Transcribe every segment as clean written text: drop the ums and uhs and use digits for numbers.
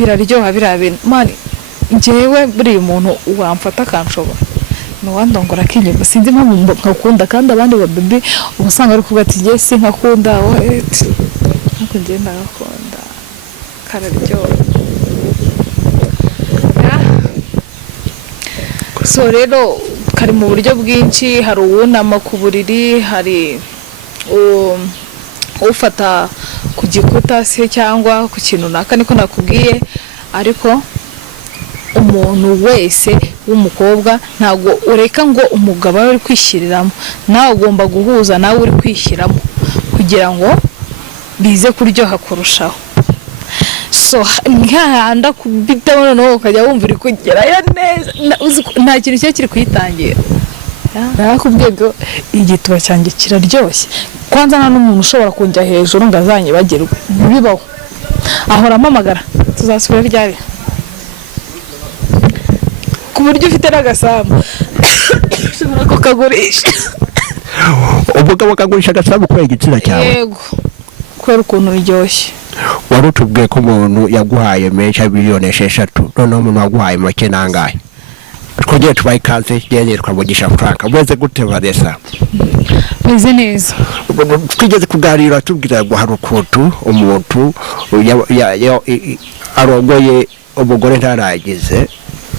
biraryoha biriya bintu mani. Njyewe buri muntu wamfata akanshobora nuwandongora kinyuma sinzi impamvu nkakunda kandi abandi ba baby ubusanga ari kuvuga ati ngiye sinkakunda nkuko ngenda gakunda kararyoha. So rero kari mu buryo bwinshi, hari uwunama ku buriri, hari ufata ku gikuta se cyangwa ku kintu naka niko nakubwiye, ariko umuntu wese w'umukobwa ntago ureka ngo umugabo ari kwishiriramo, nawe ugomba guhuza nawe uri kwishyiramo kugira ngo bize kuryoha kurushaho. So nkahanda kubitaho no ukajya wumva uri kugerayo neza, nta kintu cyo kiri kwitangira. Nakubwiye ngo igituba cyanjye kiraryoshye, kwanza nta n'umuntu ushobora kunjya hejuru ngo azanyibagirwe, ntibibaho. Ahora amamagara tuzasubira ryari ku buryo ufite n'agasambu ushobora kukagurisha. Umugabo akagurisha agasambu kubera igitsina cyawe? Yego, kubera ukuntu uryoshye. Wari utubwiye ko umuntu yaguhaye menshi miliyoni 6, noneho umuntu waguhaye make nangahe? Twongeye tubaye ikaze yenyerekwa Mugisha Frank. Mweze gute Vanessa? Meze neza. Twigeze kuganira tubwira ngo hari ukuntu umuntu arongoye umugore ntaragize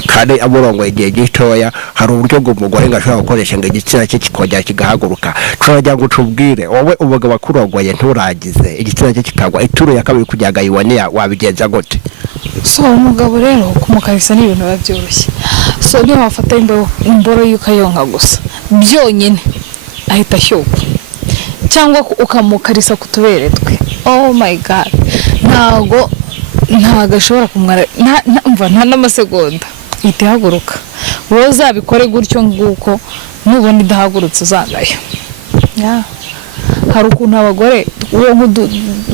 kandi amurongo igihe gitoya, hari uburyo ngo umugore ngashobora gukoresha ngo igitsina cye kikongera kigahaguruka. Turagira ngo tubwire wowe umugabo akurongoye nturagize igitsina cye kikagwa ituru ya kabiri kugira ngo ayibone, wabigenza gute? So umugabo rero kumukarisa ni ibintu byoroshye. So niyo wafata imboro y'ukayonka gusa byonyine ahita shyuka, cyangwa ukamukarisa kutubere twe. Oh my god, ntago ashobora kumwara nta n'amasegonda itihaguruka. Wowe uzabikore gutyo nguko, nubona idahagurutse uzagayo. Hari ukuntu abagore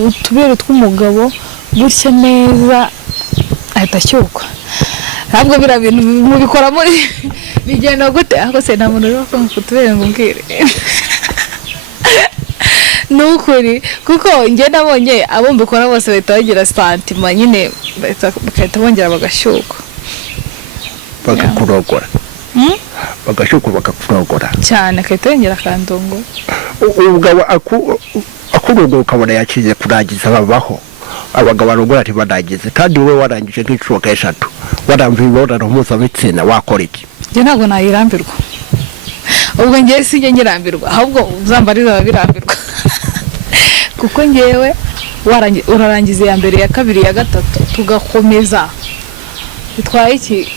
utubere tw'umugabo gutya neza ahita shyuka. Ntabwo bira bintu mubikora muri bigenda gute? Ako se nta muntu uri kutubere ngo mbwire. Nukuri kuko njye nabonye abo mbikora bose bahita bagira santima nyine, bahita bongera bagashyuka bakakurogora. Bagashyuka bakakurogora cyane, kahita yongera akandongo. Umugabo akurogora ukabona yakize kurangiza babaho. Abagabo barogora ati banagize, kandi wowe warangije nk'inshuro 3 waramviye imibonano mpuzabitsina, wakora iki? Njye ntabwo nayirambirwa. Ubwo njye sinjye nyirambirwa, ahubwo uzambariza babirambirwa. Kuko njyewe urarangiza ya mbere, ya kabiri, ya gatatu tugakomeza. Bitwaye iki?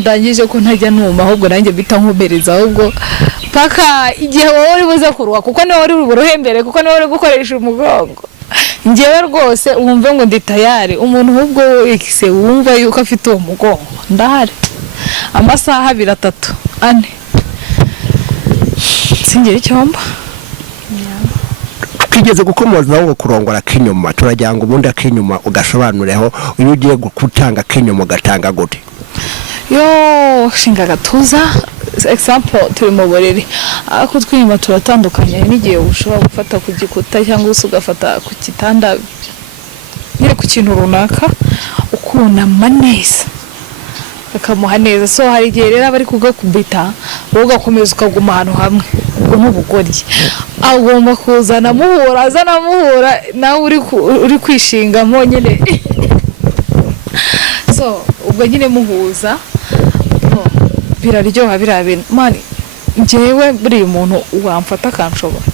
Ndangije ko ntajya numa, ahubwo nanjye bita nkobereza, ahubwo paka igihe wowe uri buze kuruha, kuko niwe uri buruhembere, kuko niwe uri gukoresha umugongo. Njyewe rwose wumve ngo ndi tayari. Umuntu ahubwo wese wumva yuko afite uwo mugongo ndahari amasaha 2, 3, 4 singire icyomba. Twigeze gukomoza aho kurongora kinyuma, turagira ngo ubundi akinyuma ugasobanureho uyu ugiye gutanga kinyuma gatanga gute? Yo shinga gatuza example turi mu buriri, ako twinyuma turatandukanye. N'igihe ushobora gufata ku gikuta cyangwa ugafata ku kitanda nyine ku kintu runaka ukunama neza akamuha neza. So hari igihe rero bari kugakubita wowe ugakomeza ukaguma ahantu hamwe, ubwo n'ubugoryi. Agomba kuzana muhura nawe uri kwishingamo nyine. So ubwo nyine muhuza biraryoha biriya bintu mani. Njyewe buri muntu wamfata akanshobora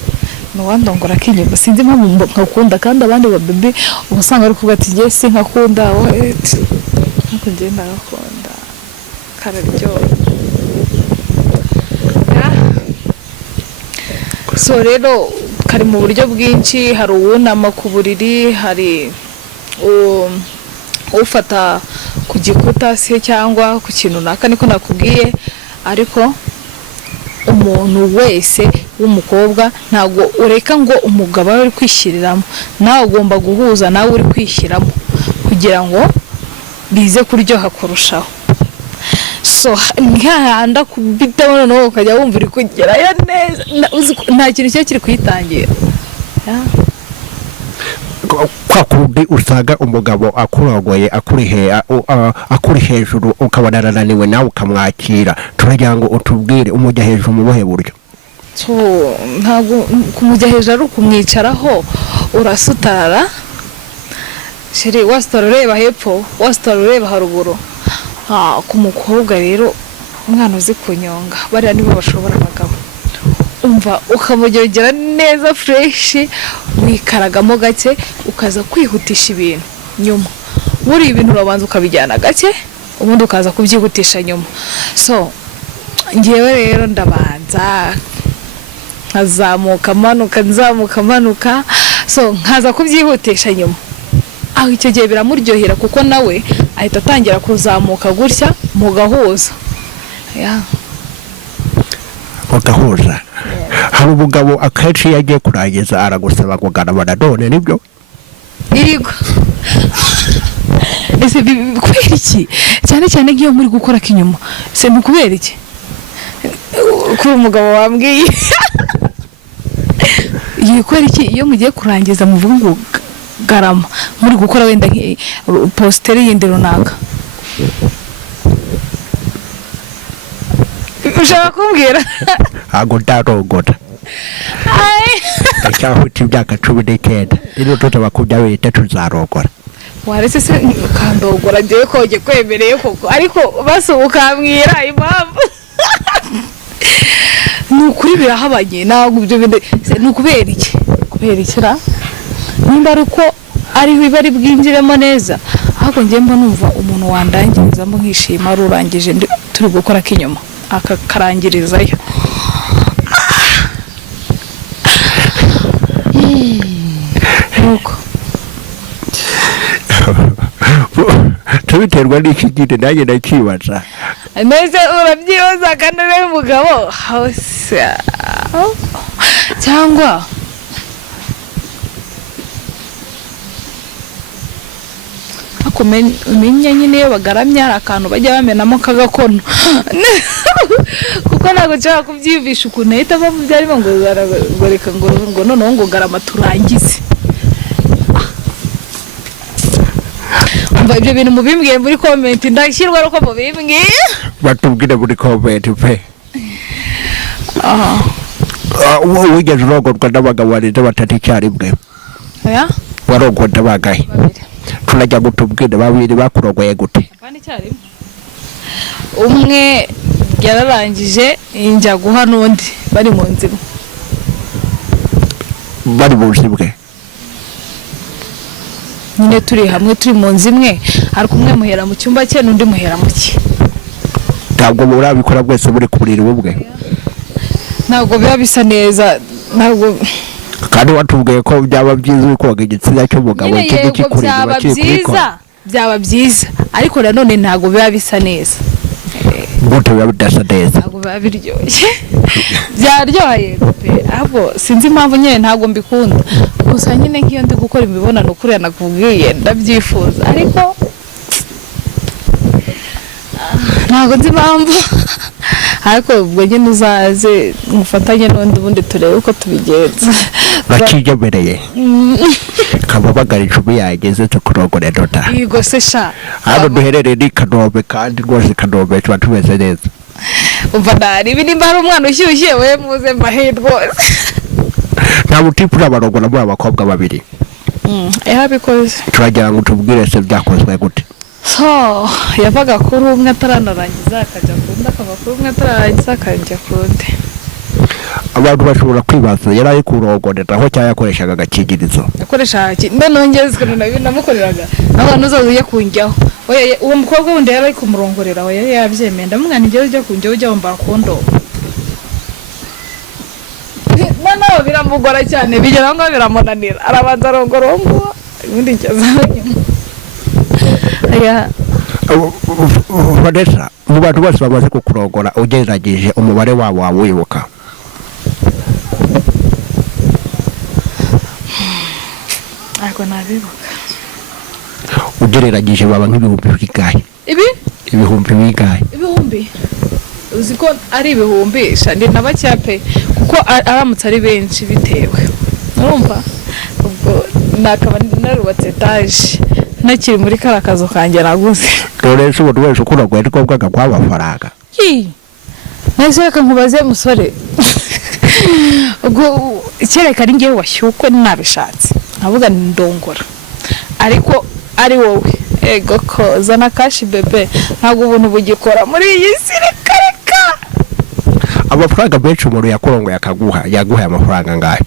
nuwandongora kinyuma sinzi impamvu nkakunda kandi abandi ba baby ubusanga ari kuvuga ati ngiye sinkakunda nkuko ngenda gakunda kararyoha. So rero kari mu buryo bwinshi, hari uwunama ku buriri, hari ufata ku gikuta se cyangwa ku kintu naka niko nakubwiye, ariko umuntu wese w'umukobwa ntago ureka ngo umugabo ari kwishiriramo, nawe ugomba guhuza nawe uri kwishyiramo kugira ngo bize kuryoha kurushaho. So nkahanda kubitaho no ukajya wumva uri kugerayo neza, nta kintu cyo kiri kwitangira. kwa kundi usanga umugabo akurogoye akuri hejuru ukabona arananiwe nawe ukamwakira turagira ngo utubwire umujya hejuru mu buhe buryo ntabwo kumujya hejuru ari ukumwicaraho urasutara sheri wasitara ureba hepfo wasitara ureba haruguru ku mukobwa rero umwana uzi kunyonga bariya nibo bashobora abagabo umva ukamugera neza fresh wikaragamo gake ukaza kwihutisha ibintu nyuma muri ibintu urabanza ukabijyana gake ubundi ukaza kubyihutisha nyuma so ngewe rero ndabanza nkazamuka manuka so nkaza kubyihutisha nyuma aho icyo gihe biramuryohera kuko nawe ahita atangira kuzamuka gutya mugahuza bagahuza hari umugabo akenshi yagiye kurangiza aragusaba kugarabana none nibyo yego ese kubera iki cyane cyane nk'iyo muri gukora k'inyuma se ni kubera iki kuri umugabo wambwiye kubera iki iyo mugiye kurangiza muvuga ngo garama muri gukora wenda positeri yindi runaka ushaka kumbwira ntabwo ndarogora ndacyafite imyaka 19 rero tutaba tuzarogora waretse se ukandogora ngewe koge kwemereye koko ariko basi ukambwira impamvu ni ukuri birahabanye ntabwo ibyo ni ukubera iki ra nimba ari uko ariho bari bwinjiremo neza ahubwo njye mba numva umuntu wandangirizamo nkishima ari urangije turi gukora k'inyuma akakarangirizayo nuko tubiterwa n'ikigide nanjye ndakibaza neze urabyibaza kandi uri umugabo cyangwa umenya nyine iyo bagaramye hari akantu bajya bamenamo kagakono kuko ntabwo nshaka kubyiyumvisha ukuntu ahita ava mu byarimo ngo reka ngo noneho ngo garama turangize umva ibyo bintu mubimbwiye muri komenti ndashyirwa ari uko mubimbwiye batubwire muri komenti pe wigeze urogorwa n'abagabo barenze batatu icyarimwe warogorwa bagahe turajya gutubwira babiri bakurogoye gute umwe yararangije njya guha n'undi bari mu nzira bari mu nzimwe nyine turi hamwe turi mu nzu imwe ariko umwe muhera mu cyumba cye n'undi muhera mu cye ntabwo murabikora bwese muri ku buriri bumwe ntabwo biba bisa neza ntabwo kandi watubwiye ko byaba byiza koga igitsina cy'umugabo ikindi kikureba byaba byiza ariko nanone ntabwo biba bisa neza gute biba bidasa neza ntabwo biba biryoshye byaryohaye ahubwo sinzi impamvu nyine ntabwo mbikunda gusa nyine nk'iyo ndi gukora imibonano kuriya nakubwiye ndabyifuza ariko ntabwo nzi impamvu ariko ubwo nyine uzaze mufatanye n'undi ubundi turebe uko tubigenza bakigemereye kababagara icumi yageze tukurogore dota yego se sha hano duherereye ni Kanombe kandi rwose Kanombe tuba tumeze neza umva ndari ibi nimba hari umwana ushyushye we muze mbahe rwose nta mutipu n'abarogora muri abakobwa babiri yabikoze turagira ngo tubwire se byakozwe gute so yavaga kuri umwe ataranarangiza akajya kundi akava kuri umwe atararangiza akajya kundi abantu bashobora kwibaza yari ari kurogorera aho cyangwa yakoreshaga agakingirizo yakoresha nongezwe namukoreraga abantu uzaza ujya kunjyaho uwo mukobwa wundi yari ari kumurongorera aho yari yabyemeye ndamwana igihe ujya kunjyaho ujya wumva kondo noneho biramugora cyane bigera ngo biramunanira arabanza arongora uwo nguwo ubundi njyaza Vanessa mu bantu bose bamaze kukurogora ugereranyije umubare wabo wawibuka ariko nabibuka ugereranyije baba nk'ibihumbi bigahe ibihumbi bigahe uzi ko ari ibihumbi shandi nabacyape kuko aramutse ari benshi bitewe urumva ubwo nakaba narubatse etaje ntakiri muri kara kazu kanjye naguze. None se umuntu wese ukurogoye ariko bwaga kw'amafaranga. Nese reka nkubaze musore. Ubwo kereka ari ngewe washyukwe nabishatse nkavuga ndongora ariko ari wowe ego ko zana kashi bebe ntabwo ubuntu bugikora muri iyi si reka. Amafaranga menshi umuntu yakurongoye yaguhaye amafaranga ngahe?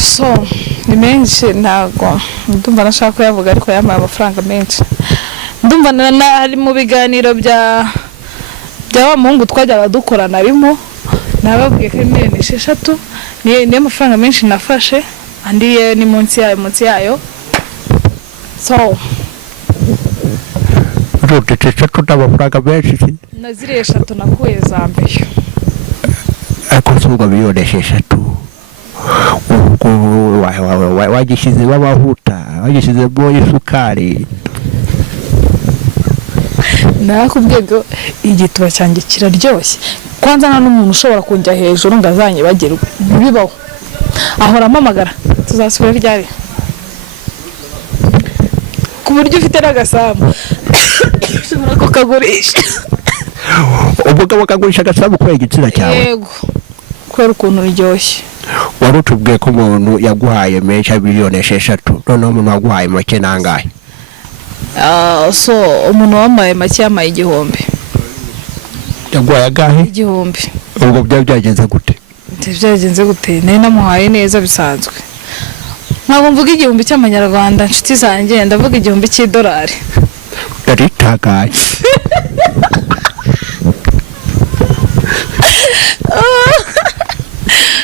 So ni menshi ntabwo ndumva nashaka kuyavuga ariko yamaye amafaranga menshi. Ndumva ari mu biganiro bya wa muhungu twajyaga dukorana arimo nababwiye ko miliyoni 6 niyo amafaranga menshi nafashe andi ni munsi yayo. So rutete amafaranga menshi naziriye 3 nakuye Zambia ariko subwa miliyoni 6 ubwo wagishyize amavuta wagishyize isukari. Nakubwiye ngo igituba cyanjye kiraryoshye kwanza nta n'umuntu ushobora kunjya hejuru ngo azanyibagirwe bibaho ahora amamagara tuzasubira ryari ku buryo ufite n'agasambu ushobora kukagurisha. Umugabo akagurisha agasambu kubera igitsina cyawe? Yego kubera ukuntu uryoshye. Wari utubwiye ko umuntu yaguhaye menshi miliyoni 6 noneho umuntu waguhaye make nangahe? So umuntu wamaye make yamaye 1,000. Yaguhaye agahe? 1,000. Ubwo byagenze gute? Byagenze gute? Nari namuhaye neza bisanzwe. Ntabwo mvuga 1,000 cy'amanyarwanda nshuti zanjye ndavuga 1,000 cy'idolari. Yaritagaye.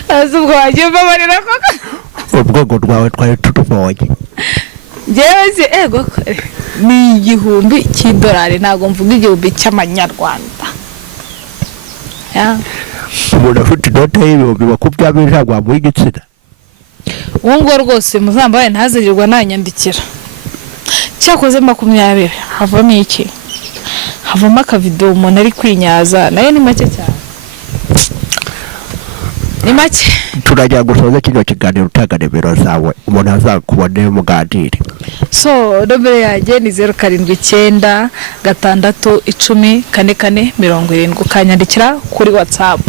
Azubwo wagiye babarira koko. Ubwoko rwawe twari tutubonye. Jeze ego ni 1,000 cy'idolari ntabwo mvuga 1,000 cy'amanyarwanda. Umuntu afite inote y'ibihumbi 20 ntabwo wamuha igitsina? Uwo ngo rwose muzambaye ntazirirwa nanyandikira. Cyakoze 20 havamo iki? Havamo akavideo umuntu ari kwinyaza nayo ni make cyane. Ni make. Turajya gusoza kino kiganiro utaga nimero zawe umuntu azakubone muganire. So nomero yanjye ni 0796 610 44 70 ukanyandikira kuri WhatsApp.